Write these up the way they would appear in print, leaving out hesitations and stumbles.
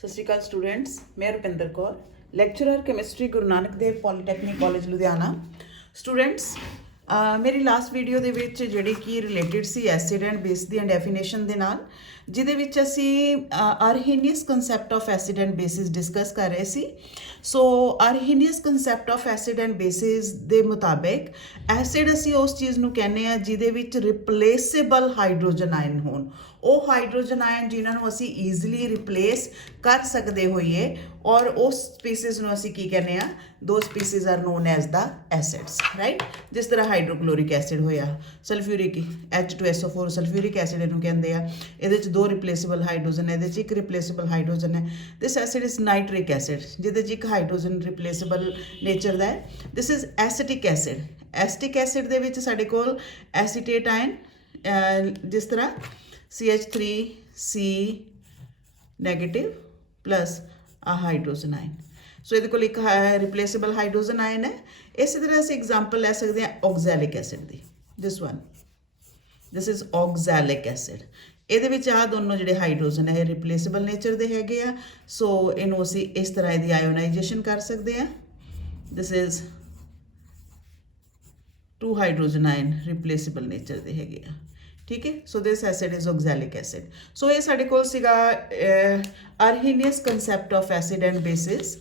ਸਤਿ ਸ਼੍ਰੀ ਅਕਾਲ ਸਟੂਡੈਂਟਸ, ਮੈਂ Rupinder Kaur, lecturer chemistry Guru Nanak Dev polytechnic college Ludhiana. Students, ਮੇਰੀ ਲਾਸਟ ਵੀਡੀਓ ਦੇ ਵਿੱਚ ਜਿਹੜੀ ਕਿ ਰਿਲੇਟਡ ਸੀ ਐਸਿਡ ਐਂਡ ਬੇਸ ਦੀਆਂ ਡੈਫੀਨੇਸ਼ਨ ਦੇ ਨਾਲ, ਜਿਹਦੇ ਵਿੱਚ ਅਸੀਂ Arrhenius concept of acid and bases discuss ਕਰ ਰਹੇ ਸੀ। So Arrhenius concept of acid and bases ਦੇ ਮੁਤਾਬਿਕ ਐਸਿਡ ਅਸੀਂ ਉਸ ਚੀਜ਼ ਨੂੰ ਕਹਿੰਦੇ ਆ ਜਿਹਦੇ ਵਿੱਚ ਰਿਪਲੇਸੇਬਲ ਹਾਈਡਰੋਜਨ ਆਇਨ ਹੋਣ। ਉਹ ਹਾਈਡਰੋਜਨ ਆਇਨ ਜਿਨ੍ਹਾਂ ਨੂੰ ਅਸੀਂ ਈਜ਼ੀਲੀ ਰਿਪਲੇਸ ਕਰ ਸਕਦੇ ਹੋਈਏ, ਔਰ ਉਸ ਸਪੀਸੀਜ਼ ਨੂੰ ਅਸੀਂ ਕੀ ਕਹਿੰਦੇ ਆ, ਦੋ species are known as the acids, right. ਜਿਸ ਤਰ੍ਹਾਂ ਹਾਈਡਰੋਕਲੋਰਿਕ ਐਸਿਡ ਹੋਇਆ, ਸਲਫਿਊਰਿਕ H2SO4 ਸਲਫਿਊਰਿਕ ਐਸਿਡ ਇਹਨੂੰ ਕਹਿੰਦੇ ਆ। ਇਹਦੇ 'ਚ ਦੋ ਰਿਪਲੇਸੇਬਲ ਹਾਈਡਰੋਜਨ ਹੈ, ਇਹਦੇ 'ਚ ਇੱਕ ਰਿਪਲੇਸੇਬਲ ਹਾਈਡਰੋਜਨ ਹੈ। ਦਿਸ ਐਸਿਡ ਇਜ਼ ਨਾਈਟ੍ਰਿਕ ਐਸਿਡ, ਜਿਹਦੇ 'ਚ ਇੱਕ ਹਾਈਡਰੋਜਨ ਰਿਪਲੇਸੇਬਲ ਨੇਚਰ ਦਾ ਹੈ। This is acetic acid. Acetic acid ਦੇ ਵਿੱਚ ਸਾਡੇ ਕੋਲ ਐਸੀਟੇਟ ਆਇਨ, ਜਿਸ ਤਰ੍ਹਾਂ CH3C ਨੈਗੇਟਿਵ ਪਲਸ ਆ ਹਾਈਡਰੋਜਨ ਆਇਨ। ਸੋ ਇਹਦੇ ਕੋਲ ਇੱਕ ਰਿਪਲੇਸੇਬਲ ਹਾਈਡਰੋਜਨ ਆਇਨ ਹੈ। ਇਸੇ ਤਰ੍ਹਾਂ ਅਸੀਂ ਐਗਜ਼ਾਮਪਲ ਲੈ ਸਕਦੇ ਹਾਂ ਆਕਜ਼ੈਲਿਕ ਐਸਿਡ ਦੀ। This is oxalic acid. ਇਹਦੇ ਵਿੱਚ ਆਹ ਦੋਨੋਂ ਜਿਹੜੇ ਹਾਈਡਰੋਜਨ ਹੈ ਇਹ ਰਿਪਲੇਸੇਬਲ ਨੇਚਰ ਦੇ ਹੈਗੇ ਆ। ਸੋ ਇਹਨੂੰ ਅਸੀਂ ਇਸ ਤਰ੍ਹਾਂ ਇਹਦੀ ਆਇਓਨਾਈਜੇਸ਼ਨ ਕਰ ਸਕਦੇ ਹਾਂ। This is 2 hydrogen ion replaceable nature ਦੇ ਹੈਗੇ ਆ, ਠੀਕ ਹੈ। So this acid is oxalic acid. So ਇਹ ਸਾਡੇ ਕੋਲ ਸੀਗਾ Arrhenius concept of acid and bases.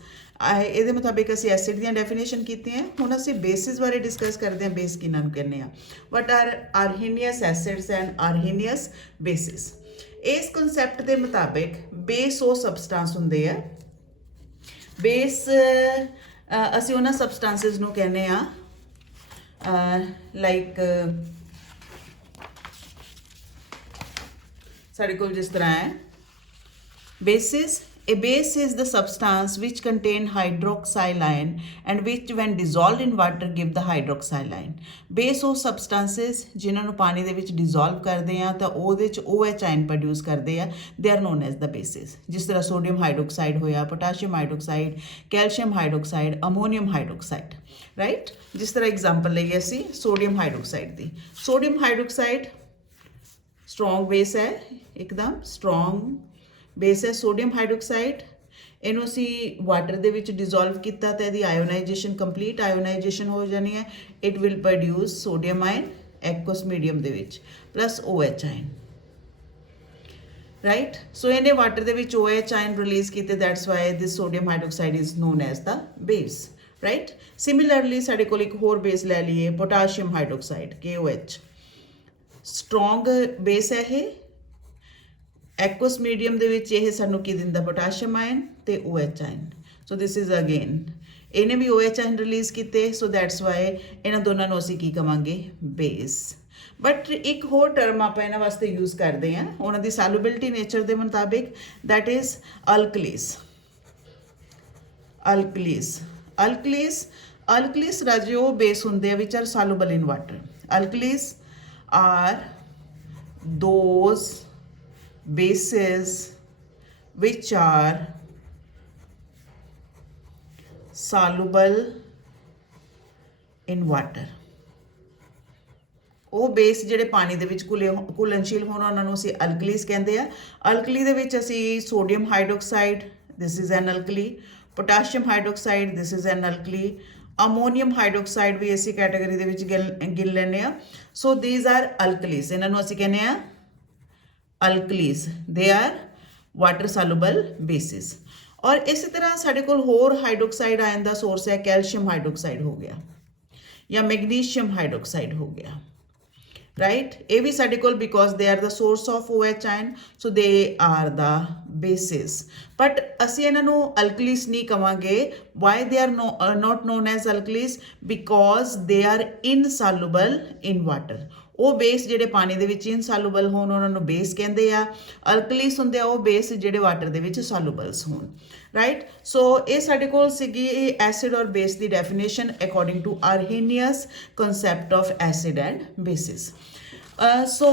ਇਹਦੇ ਮੁਤਾਬਿਕ ਅਸੀਂ ਐਸਿਡ ਦੀਆਂ ਡੈਫੀਨੇਸ਼ਨ ਕੀਤੀਆਂ। ਹੁਣ ਅਸੀਂ ਬੇਸਿਸ ਬਾਰੇ ਡਿਸਕਸ ਕਰਦੇ ਹਾਂ। ਬੇਸ ਕਿਹਨਾਂ ਨੂੰ ਕਹਿੰਦੇ ਆ? What are Arrhenius acids and Arrhenius bases. ਇਸ ਕਨਸੈਪਟ ਦੇ ਮੁਤਾਬਿਕ ਬੇਸ ਉਹ ਸਬਸਟੈਂਸ ਹੁੰਦੇ ਆ। ਬੇਸ ਅਸੀਂ ਉਹਨਾਂ ਸਬਸਟੈਂਸਿਸ ਨੂੰ ਕਹਿੰਦੇ ਆ ਲਾਈਕ ਸਾਡੇ ਕੋਲ ਜਿਸ ਤਰ੍ਹਾਂ ਹੈ bases. A base is the substance which contain hydroxyl ion and which when dissolved in water give the hydroxyl ion. Base ਉਹ substances ਜਿਨ੍ਹਾਂ ਨੂੰ ਪਾਣੀ ਦੇ ਵਿੱਚ dissolve ਕਰਦੇ ਆ ਤਾਂ ਉਹਦੇ ਚ OH ion produce ਕਰਦੇ ਆ, they are known as the bases. ਜਿਸ ਤਰ੍ਹਾਂ sodium hydroxide ਹੋਇਆ, potassium hydroxide, calcium hydroxide, ammonium hydroxide, right? ਜਿਸ ਤਰ੍ਹਾਂ example ਲਈਏ ਅਸੀਂ sodium hydroxide ਦੀ। sodium hydroxide ਸਟਰੋਂਗ ਬੇਸ ਹੈ, ਇੱਕਦਮ ਸਟਰੋਂਗ ਬੇਸ ਹੈ ਸੋਡੀਅਮ ਹਾਈਡਰੋਕਸਾਈਡ। ਇਹਨੂੰ ਅਸੀਂ ਵਾਟਰ ਦੇ ਵਿੱਚ ਡਿਜ਼ੋਲਵ ਕੀਤਾ ਤਾਂ ਇਹਦੀ ਆਇਓਨਾਈਜੇਸ਼ਨ, ਕੰਪਲੀਟ ਆਇਓਨਾਈਜੇਸ਼ਨ ਹੋ ਜਾਣੀ ਹੈ। It will produce sodium ion aqueous medium ਦੇ ਵਿੱਚ plus OH ion, right. So ਇਹਨੇ ਵਾਟਰ ਦੇ ਵਿੱਚ OH ਆਇਨ ਰਿਲੀਜ਼ ਕੀਤੇ, that's why this sodium hydroxide is known as the base, right. Similarly ਸਾਡੇ ਕੋਲ ਇੱਕ ਹੋਰ ਬੇਸ ਲੈ ਲਈਏ, potassium hydroxide KOH। Strong base ਹੈ ਇਹ, ਐਕੁਅਸ ਮੀਡੀਅਮ ਦੇ ਵਿੱਚ ਇਹ ਸਾਨੂੰ ਕੀ ਦਿੰਦਾ? ਪੋਟਾਸ਼ੀਅਮ ਆਇਨ ਤੇ OH ion. So this is again ਇਹਨੇ ਵੀ OH ਆਇਨ ਰਿਲੀਜ਼ ਕੀਤੇ, ਸੋ ਦੈਟਸ ਵਾਈ ਇਹਨਾਂ ਦੋਨਾਂ ਨੂੰ ਅਸੀਂ ਕੀ ਕਵਾਂਗੇ? ਬੇਸ। ਬਟ ਇੱਕ ਹੋਰ ਟਰਮ ਆਪਾਂ ਇਹਨਾਂ ਵਾਸਤੇ ਯੂਜ਼ ਕਰਦੇ ਹਾਂ ਉਹਨਾਂ ਦੀ ਸੈਲੂਬਿਲਿਟੀ ਨੇਚਰ ਦੇ ਮੁਤਾਬਿਕ, ਦੈਟ ਇਜ਼ ਅਲਕਲੀਸ। ਅਲਕਲੀਸ ਰਾਜੇ ਉਹ ਬੇਸ ਹੁੰਦੇ ਆ which are soluble in water. Alkalis are those bases which are soluble in water. ਉਹ ਬੇਸ ਜਿਹੜੇ ਪਾਣੀ ਦੇ ਵਿੱਚ ਘੁਲਣਸ਼ੀਲ ਹੋਣ ਉਹਨਾਂ ਨੂੰ ਅਸੀਂ ਅਲਕਲੀਸ ਕਹਿੰਦੇ ਆ। ਅਲਕਲੀ ਦੇ ਵਿੱਚ ਅਸੀਂ sodium hydroxide, this is an alkali. Potassium hydroxide, this is an alkali. Ammonium hydroxide ਵੀ ਇਸੇ ਕੈਟਾਗਰੀ ਦੇ ਵਿੱਚ ਗਿਣ ਲੈਂਦੇ ਆ। So these are alkalis. ਇਹਨਾਂ ਨੂੰ ਅਸੀਂ ਕਹਿੰਦੇ ਆ alkalies. They are water soluble basis. ਔਰ ਇਸੇ ਤਰ੍ਹਾਂ ਸਾਡੇ ਕੋਲ ਹੋਰ ਹਾਈਡਰੋਕਸਾਈਡ ਆਇਨ ਦਾ ਸੋਰਸ ਹੈ, ਕੈਲਸ਼ੀਅਮ ਹਾਈਡਰੋਕਸਾਈਡ ਹੋ ਗਿਆ ਜਾਂ ਮੈਗਨੀਸ਼ੀਅਮ ਹਾਈਡਰੋਕਸਾਈਡ ਹੋ ਗਿਆ, ਰਾਈਟ। ਇਹ ਵੀ ਸਾਡੇ ਕੋਲ because they R the source of OH ion, so they R the basis. But ਅਸੀਂ ਇਹਨਾਂ ਨੂੰ ਅਲਕਲੀਸ ਨਹੀਂ ਕਵਾਂਗੇ। Why they are not known as alkalis? Because they are insoluble in water. ਉਹ ਬੇਸ ਜਿਹੜੇ ਪਾਣੀ ਦੇ ਵਿੱਚ ਇਨਸੋਲੂਬਲ ਹੋਣ ਉਹਨਾਂ ਨੂੰ ਬੇਸ ਕਹਿੰਦੇ ਆ। ਅਲਕਲੀਸ ਹੁੰਦੇ ਆ ਉਹ ਬੇਸ ਜਿਹੜੇ ਵਾਟਰ ਦੇ ਵਿੱਚ ਸੋਲੂਬਲਸ ਹੋਣ, ਰਾਈਟ। ਸੋ ਇਹ ਸਾਡੇ ਕੋਲ ਸੀਗੀ ਐਸਿਡ ਔਰ ਬੇਸ ਦੀ definition according to Arrhenius concept of acid and bases. So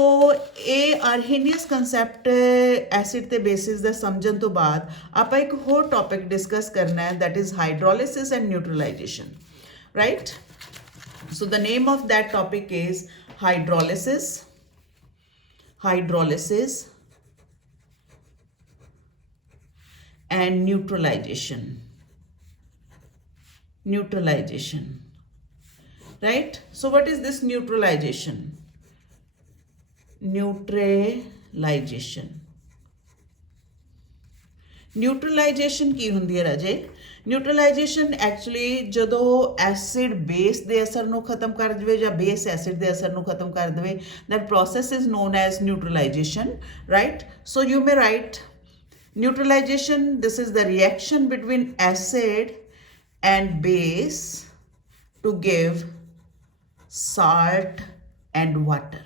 ਇਹ ਆਰਹੀਨੀਅਸ ਕਨਸੈਪਟ ਐਸਿਡ ਤੇ ਬੇਸਿਸ ਦਾ ਸਮਝਣ ਤੋਂ ਬਾਅਦ ਆਪਾਂ ਇੱਕ ਹੋਰ ਟੌਪਿਕ ਡਿਸਕਸ ਕਰਨਾ ਹੈ, that is hydrolysis and neutralization, right. So the name of that topic is hydrolysis. and neutralization. Neutralization. Right? So what is this neutralization? Neutralization. Neutralisation की होंदी है राजे न्यूट्रलाइजेशन एक्चुअली जदों एसिड बेस के असर को खत्म कर दे या बेस एसिड के असर को खत्म कर दे that process is known as neutralization right so you may write neutralization this is the reaction between acid and base to give salt and water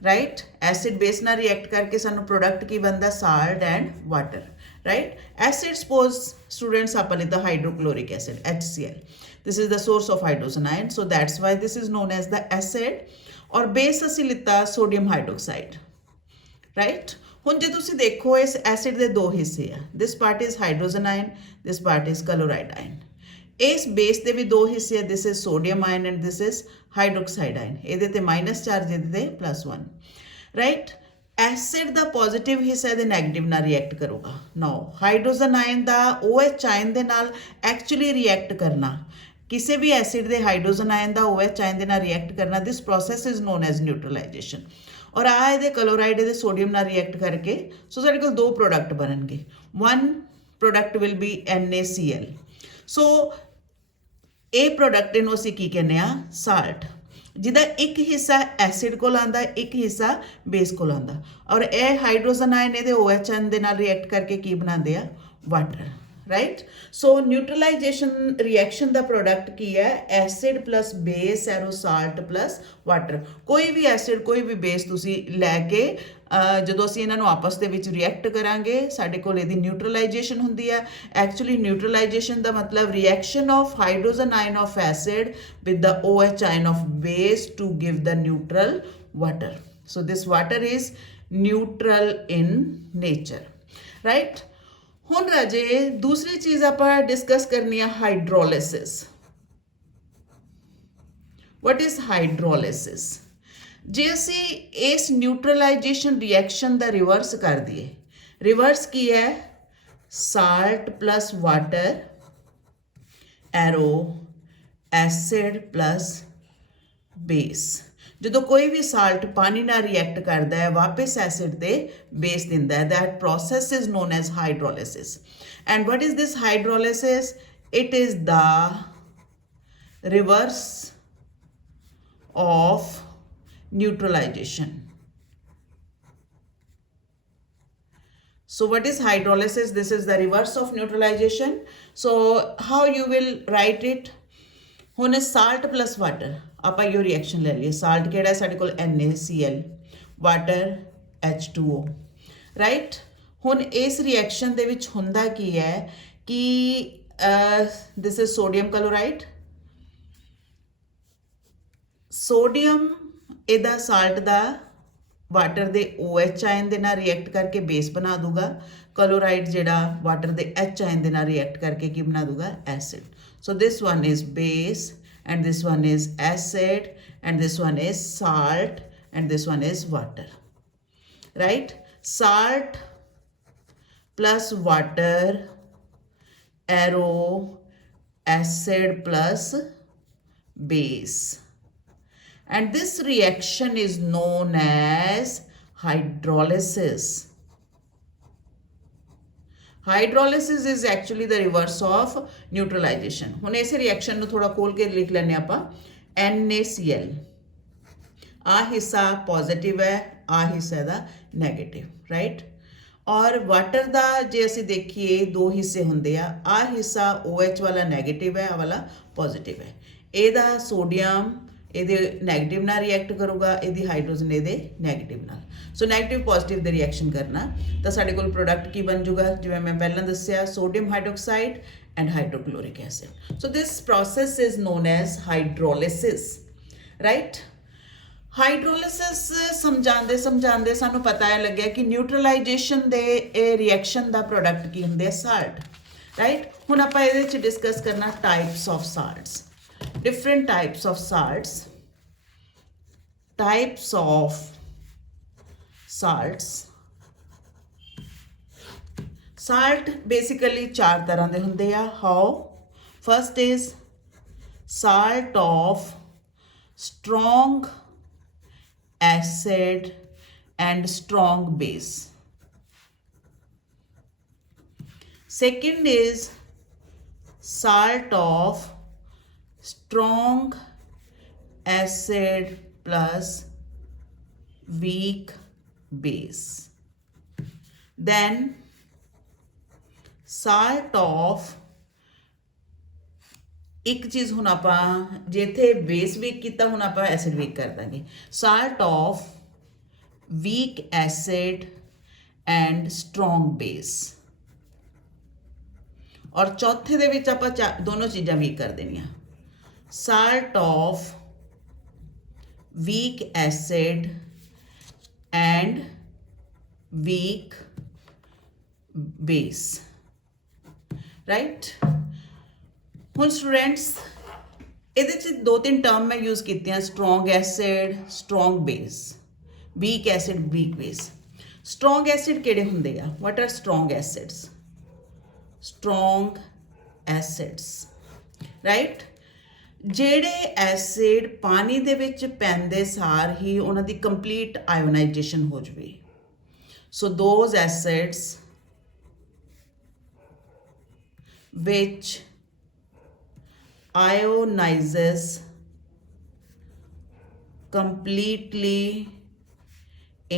right acid base na react karke sanu product ki banda salt and water right acid suppose students apan lita hydrochloric acid HCl this is the source of hydrogen ion so that's why this is known as the acid or base assi lita sodium hydroxide right ਹੁਣ ਜੇ ਤੁਸੀਂ ਦੇਖੋ ਇਸ acid ਦੇ ਦੋ ਹਿੱਸੇ ਆ this part is hydrogen ion this part is chloride ion इस बेस के भी दो हिस्से this is sodium ion and this is hydroxide ion ये माइनस चार्ज ये +1 राइट एसिड का पॉजिटिव हिस्सा ये नैगेटिव ना रिएक्ट करूगा नो हाइड्रोजन आयन का OH आयन के नाल एक्चुअली रिएक्ट करना किसी भी एसिड के हाइड्रोजन आयन का OH आयन के नाल रिएक्ट करना this process is known as neutralisation और ये क्लोराइड ये सोडियम ना रिएक्ट करके सो साडे कोल दो प्रोडक्ट बननगे one product will be NaCl so ये प्रोडक्ट इनू असीं की कहने साल्ट जिदा एक हिस्सा एसिड को आंदा एक हिस्सा बेस को आंदा और यह हाइड्रोजन आयन ये OH आयन दे नाल रिएक्ट करके की बनाते हैं water right so neutralisation reaction का प्रोडक्ट की है acid plus base arrow salt plus water कोई भी एसिड कोई भी बेस तुसी लैके ਜਦੋਂ ਅਸੀਂ ਇਹਨਾਂ ਨੂੰ ਆਪਸ ਦੇ ਵਿੱਚ ਰਿਐਕਟ ਕਰਾਂਗੇ ਸਾਡੇ ਕੋਲ ਇਹਦੀ ਨਿਊਟਰਲਾਈਜੇਸ਼ਨ ਹੁੰਦੀ ਹੈ ਐਕਚੁਅਲੀ ਨਿਊਟਰਲਾਈਜੇਸ਼ਨ ਦਾ ਮਤਲਬ reaction of hydrogen ion of acid with the OH ion of base to give the neutral water so this water is neutral in nature right ਹੁਣ ਰਾਜੇ ਦੂਸਰੀ ਚੀਜ਼ ਆਪਾਂ ਡਿਸਕਸ ਕਰਨੀ ਹੈ ਹਾਈਡਰੋਲਿਸਿਸ what is ਹਾਈਡਰੋਲਿਸਿਸ जे असी इस न्यूट्रलाइजेशन रिएक्शन का रिवर्स कर दिए रिवर्स की है salt plus water arrow acid plus base जो कोई भी साल्ट पानी ना रिएक्ट करता है वापस एसिड दे बेस दिंदा है that process is known as hydrolysis and what is this hydrolysis it is the reverse of neutralization. So what is hydrolysis? This is the reverse of neutralization. So how you will write it? ਹੁਣ salt plus water ਆਪਾਂ ਇਹ reaction ਲੈ ਲਈਏ salt ਕਿਹੜਾ ਹੈ ਸਾਡੇ ਕੋਲ NaCl water H2O right ਹੁਣ ਇਸ ਰਿਐਕਸ਼ਨ ਦੇ ਵਿੱਚ ਹੁੰਦਾ ਕੀ ਹੈ ਕਿ this is sodium chloride sodium ਇਹਦਾ ਸਾਲਟ ਦਾ ਵਾਟਰ ਦੇ OH ਆਇਨ ਦੇ ਨਾਲ ਰਿਐਕਟ ਕਰਕੇ ਬੇਸ ਬਣਾ ਦੂਗਾ ਕਲੋਰਾਈਡ ਜਿਹੜਾ ਵਾਟਰ ਦੇ H ਆਇਨ ਦੇ ਨਾਲ ਰਿਐਕਟ ਕਰਕੇ ਕੀ ਬਣਾ ਦੂਗਾ acid so this one is base and this one is acid and this one is salt and this one is water right salt plus water arrow acid plus base, and this reaction is known as hydrolysis. Hydrolysis is actually the reverse of neutralization. ਹੁਣ ਇਸ reaction ਨੂੰ ਥੋੜਾ ਖੋਲ ਕੇ ਲਿਖ ਲੈਣੇ ਆਪਾਂ NaCl ਆ ਹਿੱਸਾ ਪੋਜ਼ਿਟਿਵ ਹੈ ਆ ਹਿੱਸਾ ਦਾ ਨੈਗੇਟਿਵ ਰਾਈਟ और वाटर का जे असी देखिए दो हिस्से होंगे आ हिस्सा OH वाला नैगेटिव है आ वाला पॉजिटिव है एदा सोडियम ये नैगेटिव ना रिएक्ट करूगा ये हाइड्रोजन ये नैगेटिव ना सो नैगेटिव पॉजिटिव दे रिएक्शन करना तो साढ़े कोल प्रोडक्ट की बन जूगा जिवें मैं पहले दस्सिया sodium hydroxide and hydrochloric acid so this process is known as hydrolysis right hydrolysis समझाते सानू पता है लग्या कि न्यूट्रलाइजेशन दे रिएक्शन दा प्रोडक्ट की होंदे साल्ट राइट हुण आपां इहदे विच डिस्कस करना types of salts different types of salt basically 4 ਤਰ੍ਹਾਂ ਦੇ ਹੁੰਦੇ ਆ। How? First is salt of strong acid and strong base. Second is salt of strong acid plus weak base. Then salt of ਇੱਕ ਚੀਜ਼ ਹੁਣ ਆਪਾਂ ਜਿੱਥੇ ਬੇਸ ਵੀਕ ਕੀਤਾ ਹੁਣ ਆਪਾਂ ਐਸਿਡ ਵੀਕ ਕਰ ਦਾਂਗੇ। Salt of weak acid and strong base. ਔਰ ਚੌਥੇ ਦੇ ਵਿੱਚ ਆਪਾਂ ਦੋਨੋਂ ਚੀਜ਼ਾਂ ਵੀਕ ਕਰ ਦੇਣੀਆਂ। Salt of weak acid and weak base, right. ਹੁਣ ਸਟੂਡੈਂਟਸ ਇਹਦੇ 'ਚ 2-3 ਟਰਮ ਮੈਂ ਯੂਜ਼ ਕੀਤੀਆਂ, strong acid, strong base, weak acid, weak base. Strong acid ਕਿਹੜੇ ਹੁੰਦੇ ਆ? What are strong acids? Strong acids, right, ਜਿਹੜੇ ਐਸਿਡ ਪਾਣੀ ਦੇ ਵਿੱਚ ਪੈਂਦੇ ਸਾਰ ਹੀ ਉਹਨਾਂ ਦੀ ਕੰਪਲੀਟ ਆਇਓਨਾਈਜੇਸ਼ਨ ਹੋ ਜਾਵੇ। So those acids which ionizes completely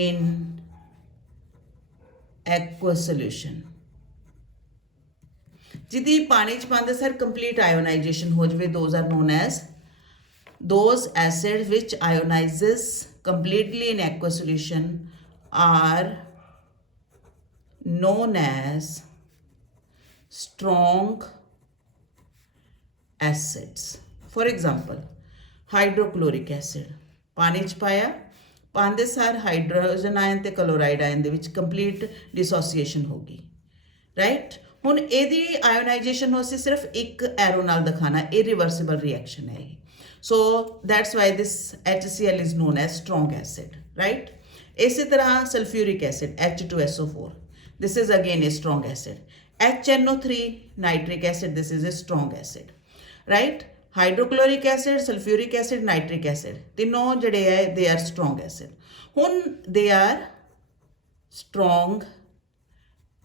in aqueous solution, ਜਿਹਦੀ ਪਾਣੀ 'ਚ ਪਾਉਂਦੇ ਸਰ ਕੰਪਲੀਟ ਆਇਓਨਾਈਜੇਸ਼ਨ ਹੋ ਜਾਵੇ, those are known as those acids which ionizes completely in aqueous solution are known as strong acids. For example, hydrochloric acid ਪਾਣੀ 'ਚ ਪਾਇਆ, ਪਾਉਂਦੇ ਸਾਰ ਹਾਈਡਰੋਜਨ ਆਇਨ ਤੇ ਕਲੋਰਾਈਡ ਆਇਨ ਦੇ ਵਿੱਚ ਕੰਪਲੀਟ ਡਿਸੋਸੀਏਸ਼ਨ ਹੋ ਗਈ, ਰਾਈਟ। ਹੁਣ ਇਹਦੀ ਆਇਓਨਾਈਜੇਸ਼ਨ ਨੂੰ ਅਸੀਂ ਸਿਰਫ ਇੱਕ ਐਰੋ ਨਾਲ ਦਿਖਾਣਾ, ਇਰੀਵਰਸੀਬਲ ਰਿਐਕਸ਼ਨ ਹੈ ਇਹ। So that's why this HCl is known as strong acid, right? ਇਸੇ ਤਰ੍ਹਾਂ sulphuric acid H2SO4, this is again a strong acid. HNO3 nitric acid, this is a strong acid, right? Hydrochloric acid, sulfuric acid, nitric acid, ਤਿੰਨੋਂ ਜਿਹੜੇ ਹੈ they are strong acid. ਹੁਣ they are strong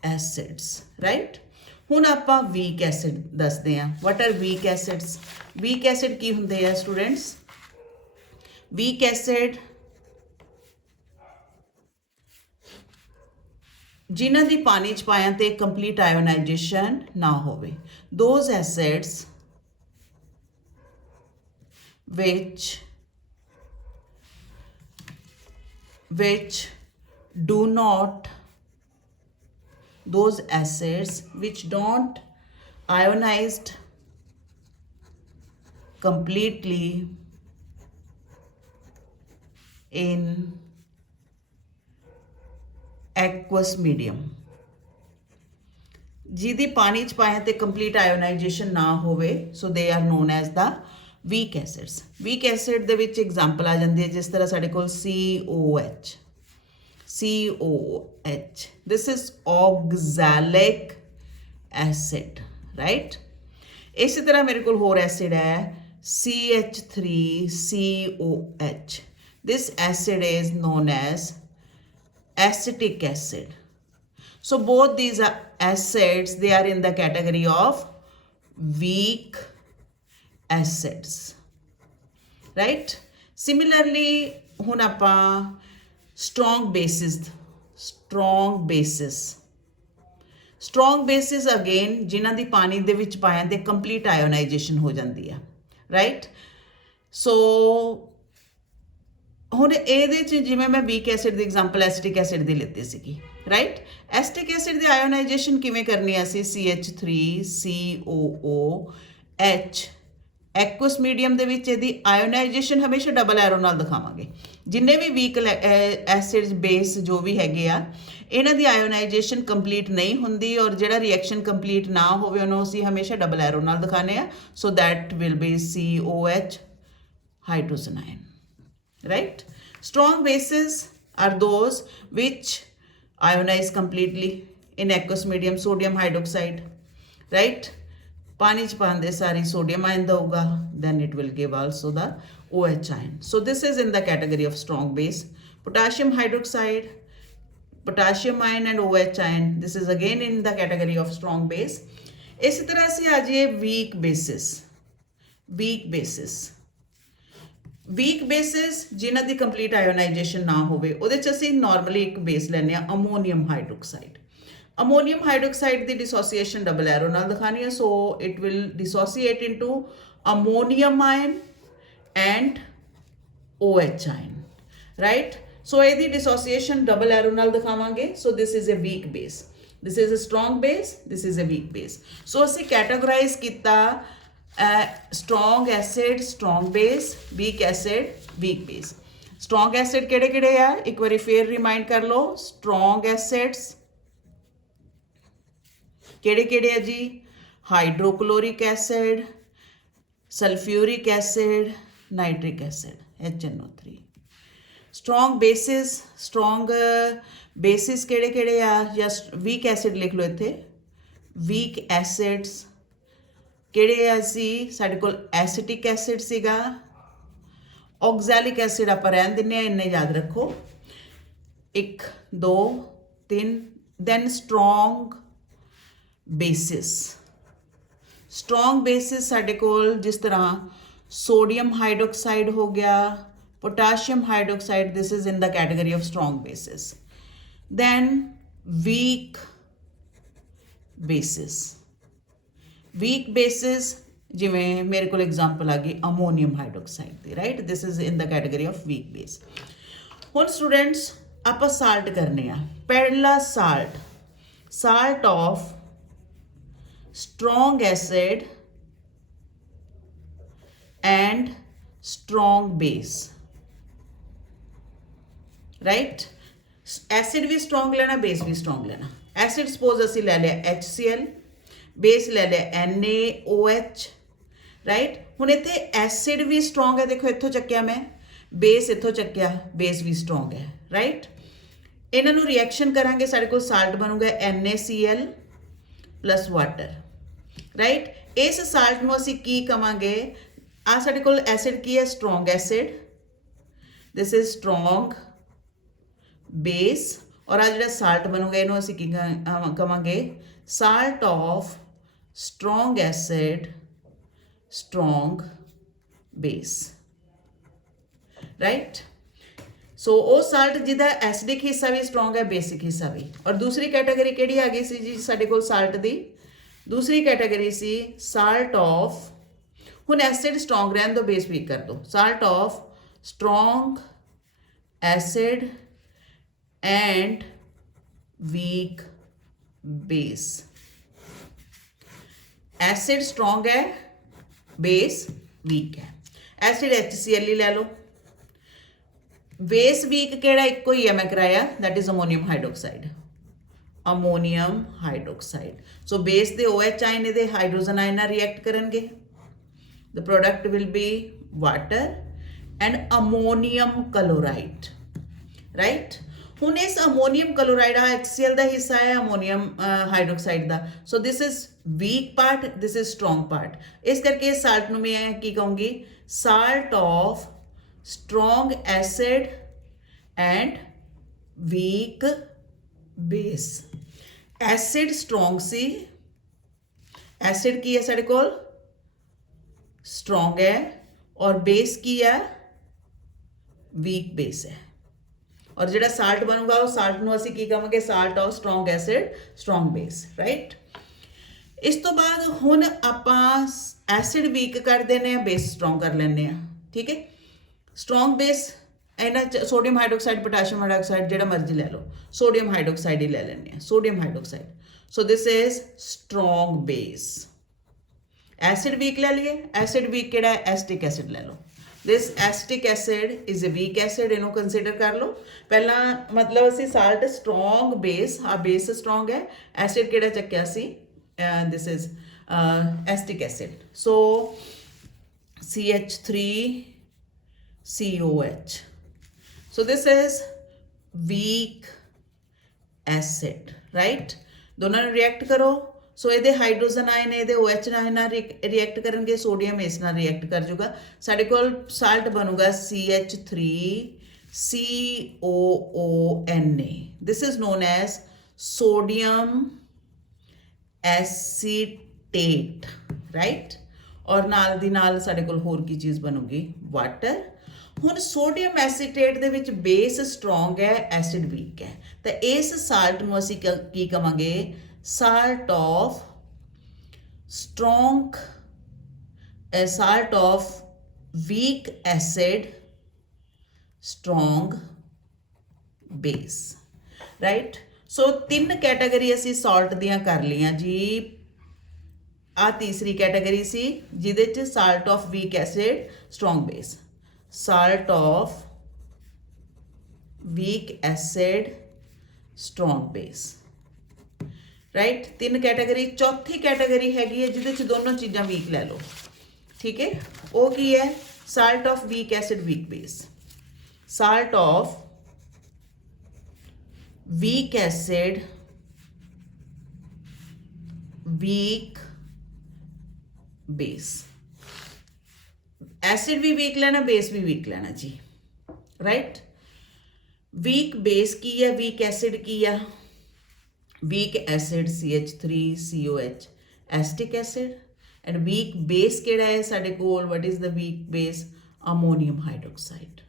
acids, right? ਹੁਣ ਆਪਾਂ weak acid ਦੱਸਦੇ ਹਾਂ। what are weak acids? weak acid ਕੀ ਹੁੰਦੇ ਆ ਸਟੂਡੈਂਟਸ? weak acid ਜਿਨ੍ਹਾਂ ਦੀ ਪਾਣੀ 'ਚ ਪਾਇਆ ਤੇ ਕੰਪਲੀਟ ਆਇਓਨਾਈਜੇਸ਼ਨ ਨਾ ਹੋਵੇ, those acids which do not, those acids which don't ionized completely in aqueous medium, ਜਿਹਦੀ ਪਾਣੀ 'ਚ ਪਾਇਆ ਤੇ ਕੰਪਲੀਟ ਆਇਓਨਾਈਜੇਸ਼ਨ ਨਾ ਹੋਵੇ, so they are known as the weak acids. Weak acid ਦੇ ਵਿੱਚ ਐਗਜ਼ਾਮਪਲ ਆ ਜਾਂਦੀ ਹੈ, ਜਿਸ ਤਰ੍ਹਾਂ ਸਾਡੇ ਕੋਲ COH, this is oxalic acid, right. ਇਸੇ ਤਰ੍ਹਾਂ ਮੇਰੇ ਕੋਲ ਹੋਰ ਐਸਿਡ ਹੈ CH3COH, this acid is known as acetic acid. So both these are acids, they are in the category of weak acids, right? Similarly, ਹੁਣ ਆਪਾਂ strong bases again ਜਿਨ੍ਹਾਂ ਦੀ ਪਾਣੀ ਦੇ ਵਿੱਚ ਪਾਇਆ ਤੇ ਕੰਪਲੀਟ ਆਇਓਨਾਈਜੇਸ਼ਨ ਹੋ ਜਾਂਦੀ ਆ, ਰਾਈਟ। ਸੋ ਹੁਣ ਇਹਦੇ 'ਚ ਜਿਵੇਂ ਮੈਂ ਵੀਕ ਐਸਿਡ ਦੀ ਐਗਜ਼ਾਮਪਲ ਐਸਿਟਿਕ ਐਸਿਡ ਦੀ ਲਿੱਤੀ ਸੀਗੀ, ਰਾਈਟ। ਐਸਿਟਿਕ ਐਸਿਡ ਦੀ ਆਇਓਨਾਈਜੇਸ਼ਨ ਕਿਵੇਂ ਕਰਨੀ ਹੈ? ਅਸੀਂ CH3COOH ਐਕੁਅਸ ਮੀਡੀਅਮ ਦੇ ਵਿੱਚ ਇਹਦੀ ਆਇਓਨਾਈਜੇਸ਼ਨ ਹਮੇਸ਼ਾ ਡਬਲ ਐਰੋ ਨਾਲ ਦਿਖਾਵਾਂਗੇ। ਜਿੰਨੇ ਵੀ ਵੀਕ ਐਸਿਡਸ ਬੇਸ ਜੋ ਵੀ ਹੈਗੇ ਆ, ਇਹਨਾਂ ਦੀ ਆਇਓਨਾਈਜੇਸ਼ਨ ਕੰਪਲੀਟ ਨਹੀਂ ਹੁੰਦੀ, ਔਰ ਜਿਹੜਾ ਰਿਐਕਸ਼ਨ ਕੰਪਲੀਟ ਨਾ ਹੋਵੇ ਉਹਨੂੰ ਅਸੀਂ ਹਮੇਸ਼ਾ ਡਬਲ ਐਰੋ ਨਾਲ ਦਿਖਾਉਂਦੇ ਆ। So that will be COH hydrogen ion, right? Strong bases are those which ionize completely in aqueous medium sodium hydroxide, right. पानी च पाने सारी सोडियम आयन दूगा, then it will give also the OH ion. So this is in the category of strong base. Potassium hydroxide, potassium ion and OH ion, this is again in the category of strong base. इसी तरह से आ जाइए weak bases. weak bases weak bases ਜਿਨ੍ਹਾਂ ਦੀ complete ionisation ਨਾ ਹੋਵੇ, ਉਹਦੇ 'ਚ ਅਸੀਂ ਨਾਰਮਲੀ ਇੱਕ ਬੇਸ ਲੈਂਦੇ ਹਾਂ ਅਮੋਨੀਅਮ ਹਾਈਡਰੋਕਸਾਈਡ। ਅਮੋਨੀਅਮ ਹਾਈਡਰੋਕਸਾਈਡ ਦੀ ਡਿਸੋਸੀਏਸ਼ਨ ਡਬਲ ਐਰੋ ਨਾਲ ਦਿਖਾਣੀ ਹੈ, so it will dissociate into ammonium ion and OH ion, right. So ਇਹਦੀ ਡਿਸੋਸੀਏਸ਼ਨ ਡਬਲ ਐਰੋ ਨਾਲ ਦਿਖਾਵਾਂਗੇ। So this is a weak base, this is a strong base, this is a weak base. So ਅਸੀਂ categorize ਕੀਤਾ strong acid strong base, weak acid weak base. strong acid ਕਿਹੜੇ ਕਿਹੜੇ ਆ, ਇੱਕ ਵਾਰੀ ਫੇਰ ਰਿਮਾਈਂਡ ਕਰ ਲਓ। strong acids ਕਿਹੜੇ ਕਿਹੜੇ ਆ ਜੀ, hydrochloric acid, sulphuric acid, nitric acid HNO3। strong bases, strong bases ਕਿਹੜੇ ਕਿਹੜੇ ਆ, ਜਾਂ weak acid ਲਿਖ ਲਓ ਇੱਥੇ। weak acids ਕਿਹੜੇ ਆ ਸੀ, ਸਾਡੇ ਕੋਲ ਐਸੀਟਿਕ ਐਸਿਡ ਸੀਗਾ, ਆਕਜ਼ੈਲਿਕ ਐਸਿਡ ਆਪਾਂ ਰਹਿਣ ਦਿੰਦੇ ਹਾਂ, ਇੰਨੇ ਯਾਦ ਰੱਖੋ। 1 2 3 then strong bases. Strong bases ਸਾਡੇ ਕੋਲ ਜਿਸ ਤਰ੍ਹਾਂ ਸੋਡੀਅਮ ਹਾਈਡਰੋਕਸਾਈਡ ਹੋ ਗਿਆ, potassium hydroxide, this is in the category of strong bases. Then weak bases. weak bases ਜਿਵੇਂ ਮੇਰੇ ਕੋਲ ਐਗਜ਼ਾਮਪਲ ਆ ਗਈ ਅਮੋਨੀਅਮ ਹਾਈਡਰੋਕਸਾਈਡ ਦੀ, right. This is in the category of weak base. ਹੁਣ ਸਟੂਡੈਂਟਸ ਆਪਾਂ ਸਾਲਟ ਕਰਨੇ ਆ। ਪਹਿਲਾ salt, salt of strong acid and strong base, right. Acid ਵੀ ਸਟਰੋਂਗ ਲੈਣਾ, ਬੇਸ ਵੀ ਸਟਰੋਂਗ ਲੈਣਾ। ਐਸਿਡ ਸਪੋਜ਼ ਅਸੀਂ ਲੈ ਲਿਆ HCl, ਬੇਸ ਲੈ ਲਿਆ NaOH, ਰਾਈਟ। ਹੁਣ ਇੱਥੇ ਐਸਿਡ ਵੀ ਸਟਰੋਂਗ ਹੈ, ਦੇਖੋ ਇੱਥੋਂ ਚੱਕਿਆ ਮੈਂ, ਬੇਸ ਇੱਥੋਂ ਚੱਕਿਆ, ਬੇਸ ਵੀ ਸਟਰੋਂਗ ਹੈ, ਰਾਈਟ। ਇਹਨਾਂ ਨੂੰ ਰਿਐਕਸ਼ਨ ਕਰਾਂਗੇ, ਸਾਡੇ ਕੋਲ ਸਾਲਟ ਬਣੂਗਾ NaCl ਪਲਸ ਵਾਟਰ, ਰਾਈਟ। ਇਸ ਸਾਲਟ ਨੂੰ ਅਸੀਂ ਕੀ ਕਵਾਂਗੇ, ਆ ਸਾਡੇ ਕੋਲ ਐਸਿਡ ਕੀ ਹੈ, strong acid, this is strong base, ਔਰ ਆ ਜਿਹੜਾ ਸਾਲਟ ਬਣੂਗਾ ਇਹਨੂੰ ਅਸੀਂ ਕੀ ਕਵਾਂਗੇ, salt of strong acid strong base, right। so ਉਹ ਸਾਲਟ ਜਿਹਦਾ ਐਸਿਡਿਕ ਹਿੱਸਾ ਵੀ ਸਟਰੋਂਗ ਹੈ, ਬੇਸਿਕ ਹਿੱਸਾ ਵੀ। ਔਰ ਦੂਸਰੀ ਕੈਟਾਗਰੀ ਕਿਹੜੀ ਆ ਗਈ ਸੀ ਜੀ ਸਾਡੇ ਕੋਲ ਸਾਲਟ ਦੀ, ਦੂਸਰੀ ਕੈਟਾਗਰੀ ਸੀ ਸਾਲਟ ਆਫ, ਹੁਣ ਐਸਿਡ ਸਟਰੋਂਗ ਰਹਿਣ ਦਿਓ, ਬੇਸ ਵੀਕ ਕਰ ਦਿਓ, salt of strong acid and weak base. Acid strong ਹੈ, ਬੇਸ ਵੀਕ ਹੈ। ਐਸਿਡ HCl ਹੀ ਲੈ ਲਓ। ਬੇਸ ਵੀਕ ਕਿਹੜਾ, ਇੱਕੋ ਹੀ ਹੈ ਮੈਂ ਕਰਾਇਆ, that is ammonium hydroxide, ammonium hydroxide. So base ਦੇ OH ਆਇਨ ਇਹਦੇ ਹਾਈਡਰੋਜਨ ਆਇਨ ਨਾਲ ਰਿਐਕਟ ਕਰਨਗੇ, the product will be water and ammonium chloride, right. ਹੁਣ ਇਸ ਅਮੋਨੀਅਮ ਕਲੋਰਾਈਡ ਆ HCl ਦਾ ਹਿੱਸਾ ਹੈ ਅਮੋਨੀਅਮ ਹਾਈਡਰੋਕਸਾਈਡ ਦਾ, so this is weak part, this is strong part. ਇਸ ਕਰਕੇ ਇਸ ਸਾਲਟ ਨੂੰ ਮੈਂ ਕੀ ਕਹੂੰਗੀ, salt of strong acid and weak base. Acid strong ਸੀ, ਐਸਿਡ ਕੀ ਹੈ ਸਾਡੇ ਕੋਲ, ਸਟਰੋਂਗ ਹੈ, ਔਰ ਬੇਸ ਕੀ ਹੈ, ਵੀਕ ਬੇਸ ਹੈ। ਔਰ ਜਿਹੜਾ ਸਾਲਟ ਬਣੂਗਾ ਉਹ ਸਾਲਟ ਨੂੰ ਅਸੀਂ ਕੀ ਕਹਾਂਗੇ, salt of strong acid strong base, right. ਇਸ ਤੋਂ ਬਾਅਦ ਹੁਣ ਆਪਾਂ ਐਸਿਡ ਵੀਕ ਕਰ ਦਿੰਦੇ ਹਾਂ, ਬੇਸ ਸਟਰੋਂਗ ਕਰ ਲੈਂਦੇ ਹਾਂ, ਠੀਕ ਹੈ। ਸਟਰੋਂਗ ਬੇਸ ਇਹਨਾਂ 'ਚ ਸੋਡੀਅਮ ਹਾਈਡਰੋਕਸਾਈਡ, ਪੋਟਾਸ਼ੀਅਮ ਹਾਈਡਰੋਕਸਾਈਡ, ਜਿਹੜਾ ਮਰਜ਼ੀ ਲੈ ਲਓ, ਸੋਡੀਅਮ ਹਾਈਡਰੋਕਸਾਈਡ ਹੀ ਲੈ ਲੈਂਦੇ ਹਾਂ, sodium hydroxide. So this is strong base. Acid weak ਲੈ ਲਈਏ, ਐਸਿਡ ਵੀਕ ਕਿਹੜਾ ਹੈ, ਐਸਿਟਿਕ ਐਸਿਡ ਲੈ ਲਓ। This acetic acid is a weak acid, ਇਹਨੂੰ ਕੰਸੀਡਰ ਕਰ ਲਓ। ਪਹਿਲਾਂ ਮਤਲਬ ਅਸੀਂ ਸਾਲਟ ਸਟਰੋਂਗ ਬੇਸ, ਆ ਬੇਸ ਸਟਰੋਂਗ ਹੈ, ਐਸਿਡ ਕਿਹੜਾ ਚੱਕਿਆ ਸੀ, this is acetic acid. So CH3COH, so this is weak acid, right? दोनों ने रिएक्ट करो। सो ये हाइड्रोजन आयन ये OH आयन रिएक्ट करनगे, सोडियम इस नाल रिएक्ट कर जूगा, साडे कोल साल्ट बनूगा CH3COONA। This is known as sodium acetate, right. और नाल दी नाल साडे कोल होर की चीज़ बनूगी, वाटर। हुण सोडियम एसीटेट दे विच बेस स्ट्रोंग है, एसिड वीक है, तो इस साल्ट नूं असीं की कवांगे, salt of strong, salt of weak acid strong base, right. So 3 category असीं सॉल्ट दियां कर लियां जी। आ तीसरी कैटेगरी सी जिहदे च salt of weak acid strong base, salt of weak acid strong base, right. 3 category. चौथी कैटेगरी हैगी है जिहदे च दोनों चीज़ां वीक लै लो, ठीक है। वो की है, salt of weak acid weak base, salt of weak acid weak base. Acid भी वीक लेना, बेस भी वीक लेना जी, राइट। वीक बेस की है, वीक एसिड की है, weak acid CH3COH acetic acid, and weak base केड़ा है साडे कोल, what is the weak base, ammonium hydroxide,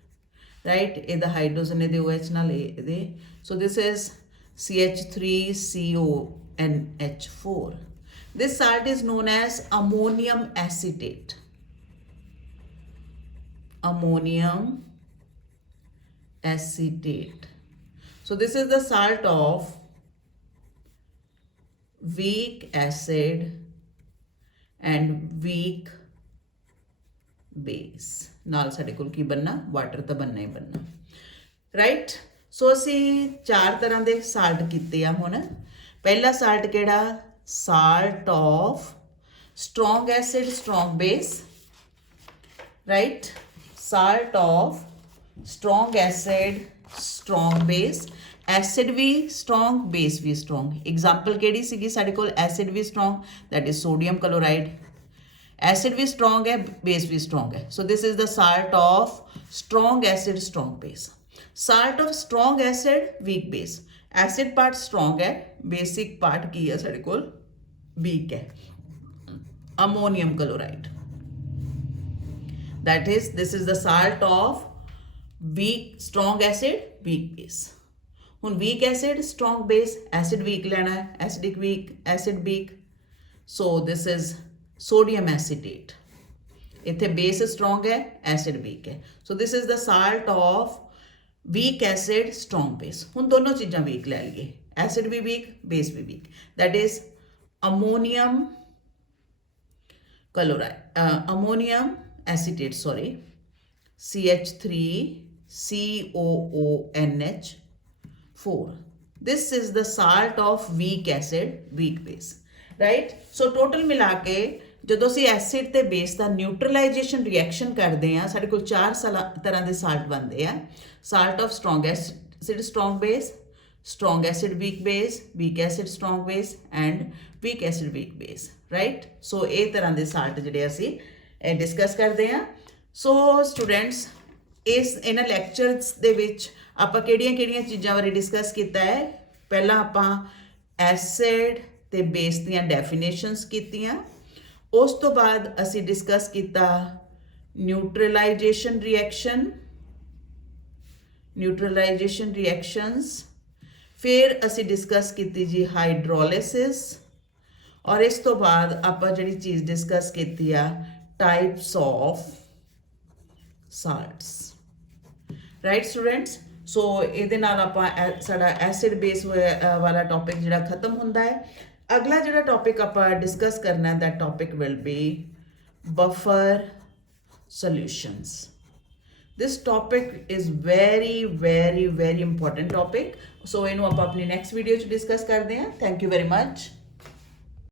right. इहदा हाइड्रोजन इहदे OH नाल इहदे, so this is CH3CONH4। This salt is known as ammonium acetate. Ammonium acetate. So this is the salt of weak acid and weak base. नाल साडे कोल की बनना, water तो बनना ही बनना, राइट। सो असी 4 तरह के साल्ट कीते आ। हुण पहला साल्ट केड़ा, salt of strong acid strong base, right, salt of strong acid strong base, acid भी strong base भी strong। example केड़ी सीगी साडे कोल, acid भी strong, that is sodium chloride, acid भी strong है, base भी strong है, so this is the salt of strong acid strong base। salt of strong acid weak base, acid part strong है, basic part की है साडे कोल वीक है, ammonium chloride, that is this is the salt of weak strong acid weak base. हुण weak acid strong base, acid weak लेना है, acidic weak acid weak, so this is sodium acetate. इत्थे base strong है, acid weak है, so this is the salt of weak acid strong base. हुण दोनों चीज़ां weak लै लईए, एसिड भी वीक, बेस भी weak, that is ammonium chloride, ammonium acetate, sorry, CH3COONH4। This is the salt of weak acid weak base, right. So total मिला के ਜਦੋਂ ਅਸੀਂ ਐਸਿਡ ਤੇ ਬੇਸ ਦਾ ਨਿਊਟਰਲਾਈਜੇਸ਼ਨ ਰਿਐਕਸ਼ਨ ਕਰਦੇ ਆ, ਸਾਡੇ ਕੋਲ 4 ਤਰ੍ਹਾਂ ਦੇ ਸਾਲਟ ਬਣਦੇ ਆ, salt of strong acid strong base, strong acid weak base, weak acid strong base and weak acid weak base, right. So ਇਹ ਤਰ੍ਹਾਂ ਦੇ ਸਾਲਟ ਜਿਹੜੇ ਅਸੀਂ ਡਿਸਕਸ ਕਰਦੇ ਆ। ਸੋ ਸਟੂਡੈਂਟਸ, ਇਹਨਾਂ ਲੈਕਚਰਸ ਦੇ ਵਿੱਚ ਆਪਾਂ ਕਿਹੜੀਆਂ ਚੀਜ਼ਾਂ ਬਾਰੇ ਡਿਸਕਸ ਕੀਤਾ ਹੈ। ਪਹਿਲਾਂ ਆਪਾਂ ਐਸਿਡ ਤੇ ਬੇਸ ਦੀਆਂ ਡੈਫੀਨੇਸ਼ਨਸ ਕੀਤੀਆਂ, ਉਸ ਤੋਂ ਬਾਅਦ ਅਸੀਂ ਡਿਸਕਸ ਕੀਤਾ ਨਿਊਟਰਲਾਈਜੇਸ਼ਨ ਰਿਐਕਸ਼ਨਸ, ਫਿਰ ਅਸੀਂ ਡਿਸਕਸ ਕੀਤੀ ਜੀ ਹਾਈਡਰੋਲਿਸਿਸ, ਔਰ ਇਸ ਤੋਂ ਬਾਅਦ ਆਪਾਂ ਜਿਹੜੀ ਚੀਜ਼ ਡਿਸਕਸ ਕੀਤੀ ਆ ਟਾਈਪਸ ਆਫ ਸਾਲਟਸ, ਰਾਈਟ ਸਟੂਡੈਂਟਸ। ਸੋ ਇਹਦੇ ਨਾਲ ਆਪਾਂ ਸਾਡਾ ਐਸਿਡ ਬੇਸ ਵਾਲਾ ਟੌਪਿਕ ਜਿਹੜਾ ਖਤਮ ਹੁੰਦਾ ਹੈ। अगला जो टॉपिक आप डिस्कस करना है, that topic will be buffer solutions. This topic is very very very important topic, so इनू आप अपनी नैक्सट वीडियो डिस्कस करते हैं। Thank you very much.